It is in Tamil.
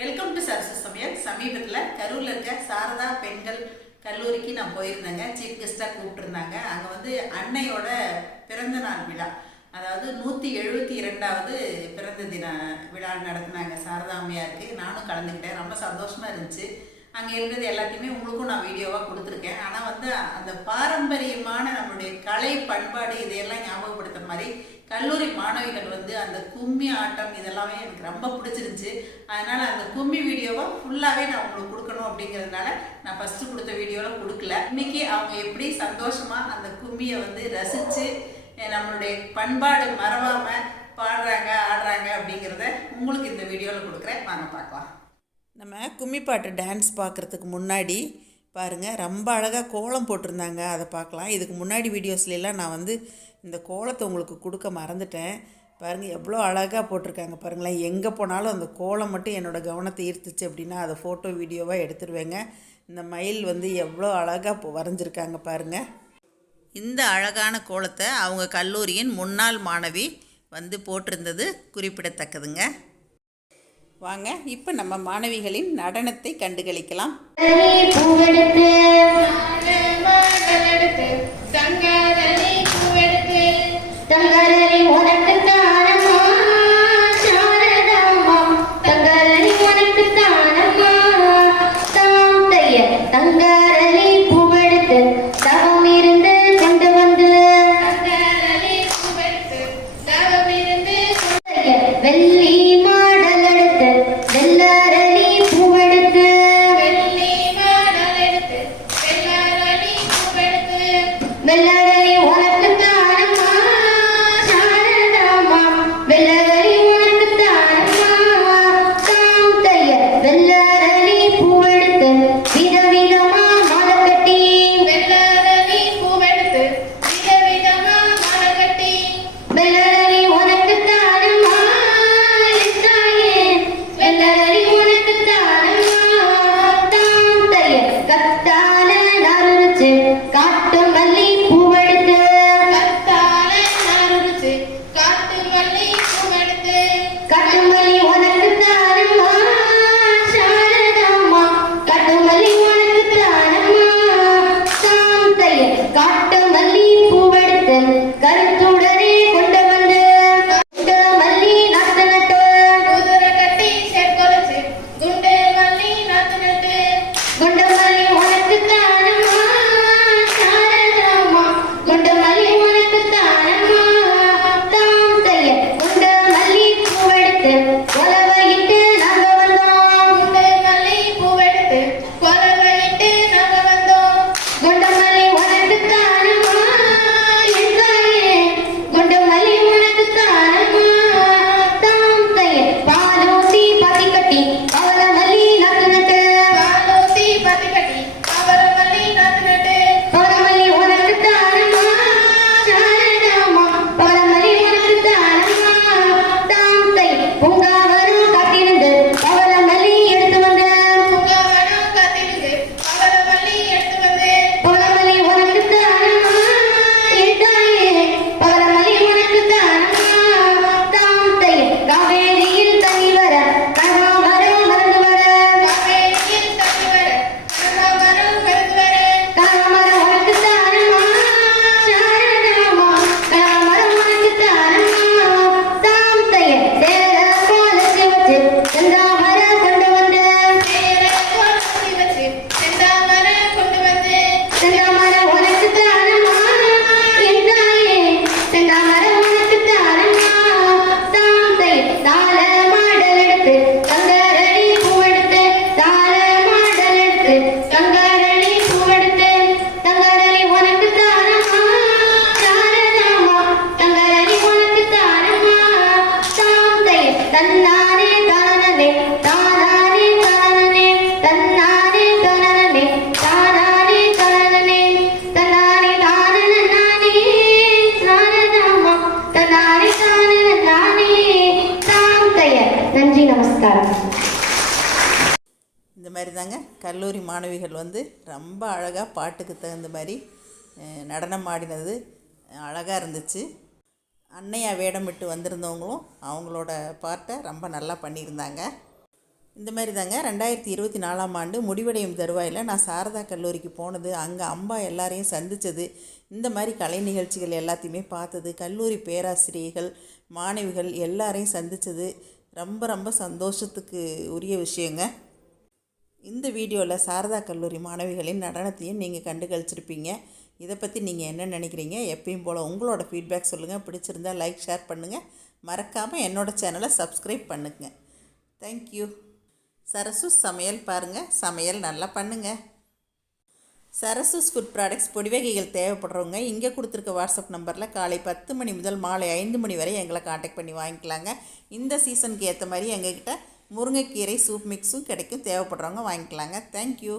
வெல்கம் டு சரசு சமையல் சமீபத்தில் கரூரில் இருக்க சாரதா பெண்கள் கல்லூரிக்கு நான் போயிருந்தேங்க. சீஃப் கெஸ்ட்டாக கூப்பிட்டுருந்தாங்க. அங்கே வந்து அன்னையோட பிறந்த நாள் விழா. அதாவது நூற்றி எழுபத்தி இரண்டாவது பிறந்த தின விழா நடத்தினாங்க சாரதா அம்மையாருக்கு. நானும் கலந்துக்கிட்டேன். ரொம்ப சந்தோஷமாக இருந்துச்சு. அங்கே இருந்தது எல்லாத்தையுமே உங்களுக்கும் நான் வீடியோவாக கொடுத்துருக்கேன். ஆனால் வந்து அந்த பாரம்பரியமான நம்மளுடைய கலை பண்பாடு இதையெல்லாம் ஞாபகப்படுத்துற மாதிரி கல்லூரி மாணவிகள் வந்து அந்த கும்மி ஆட்டம் இதெல்லாமே எனக்கு ரொம்ப பிடிச்சிருந்துச்சு. அதனால் அந்த கும்மி வீடியோவை ஃபுல்லாகவே நான் உங்களுக்கு கொடுக்கணும் அப்படிங்கிறதுனால நான் ஃபஸ்ட்டு கொடுத்த வீடியோவில் கொடுக்கல. இன்னைக்கு அவங்க எப்படி சந்தோஷமாக அந்த கும்மியை வந்து ரசித்து நம்மளுடைய பண்பாடு மறவாமல் பாடுறாங்க ஆடுறாங்க அப்படிங்கிறத உங்களுக்கு இந்த வீடியோவில் கொடுக்குறேன். வாங்க பார்க்கலாம். நம்ம கும்மி பாட்டு டான்ஸ் பார்க்குறதுக்கு முன்னாடி பாருங்கள் ரொம்ப அழகாக கோலம் போட்டிருந்தாங்க. அதை பார்க்கலாம். இதுக்கு முன்னாடி வீடியோஸ்லாம் நான் வந்து இந்த கோலத்தை உங்களுக்கு கொடுக்க மறந்துட்டேன். பாருங்கள் எவ்வளோ அழகாக போட்டிருக்காங்க பாருங்களேன். எங்கே போனாலும் அந்த கோலம் மட்டும் என்னோடய கவனத்தை ஈர்த்துச்சு அப்படின்னா அதை ஃபோட்டோ வீடியோவாக எடுத்துருவேங்க. இந்த மயில் வந்து எவ்வளோ அழகாக இப்போ வரைஞ்சிருக்காங்க பாருங்கள் இந்த அழகான கோலத்தை அவங்க கல்லூரியின் முன்னாள் மாணவி வந்து போட்டிருந்தது குறிப்பிடத்தக்கதுங்க. வாங்க இப்போ நம்ம மாணவிகளின் நடனத்தை கண்டுகளிக்கலாம். பூவெடுத்து பூவெடுத்து நமஸ்காரம். இந்த மாதிரி தாங்க கல்லூரி மாணவிகள் வந்து ரொம்ப அழகாக பாட்டுக்கு தகுந்த மாதிரி நடனம் ஆடினது அழகாக இருந்துச்சு. அன்னையா வேடமிட்டு வந்திருந்தவங்களும் அவங்களோட பாட்டை ரொம்ப நல்லா பண்ணியிருந்தாங்க. இந்த மாதிரி தாங்க ரெண்டாயிரத்தி இருபத்தி நாலாம் ஆண்டு முடிவடையும் தருவாயில் நான் சாரதா கல்லூரிக்கு போனது அங்கே அம்பா எல்லாரையும் சந்தித்தது இந்த மாதிரி கலை நிகழ்ச்சிகள் எல்லாத்தையுமே பார்த்தது கல்லூரி பேராசிரியர்கள் மாணவிகள் எல்லாரையும் சந்தித்தது ரொம்ப ரொம்ப சந்தோஷத்துக்கு உரிய விஷயங்க. இந்த வீடியோவில் சாரதா கல்லூரி மாணவிகளின் நடனத்தையும் நீங்கள் கண்டு கழிச்சிருப்பீங்க இதை பற்றி நீங்கள் என்ன நினைக்கிறீங்க? எப்பயும் போல் உங்களோட ஃபீட்பேக் சொல்லுங்கள் பிடிச்சிருந்தா லைக் ஷேர் பண்ணுங்கள் மறக்காமல் என்னோடய சேனலை சப்ஸ்கிரைப் பண்ணுங்க. தேங்க்யூ சரசு சமையல் பாருங்கள் சமையல் நல்லா பண்ணுங்கள் சரஸ்வஸ் ஃபுட் ப்ராடக்ட்ஸ் பொடி வகைகள் தேவைப்படுறவங்க இங்கே கொடுத்துருக்க வாட்ஸ்அப் நம்பரில் காலை பத்து மணி முதல் மாலை ஐந்து மணி வரை எங்களை காண்டாக்ட் பண்ணி வாங்கிக்கலாங்க. இந்த சீசனுக்கு ஏற்ற மாதிரி எங்ககிட்ட முருங்கைக்கீரை சூப் மிக்ஸும் கிடைக்கும். தேவைப்படுறவங்க வாங்கிக்கலாங்க. தேங்க்யூ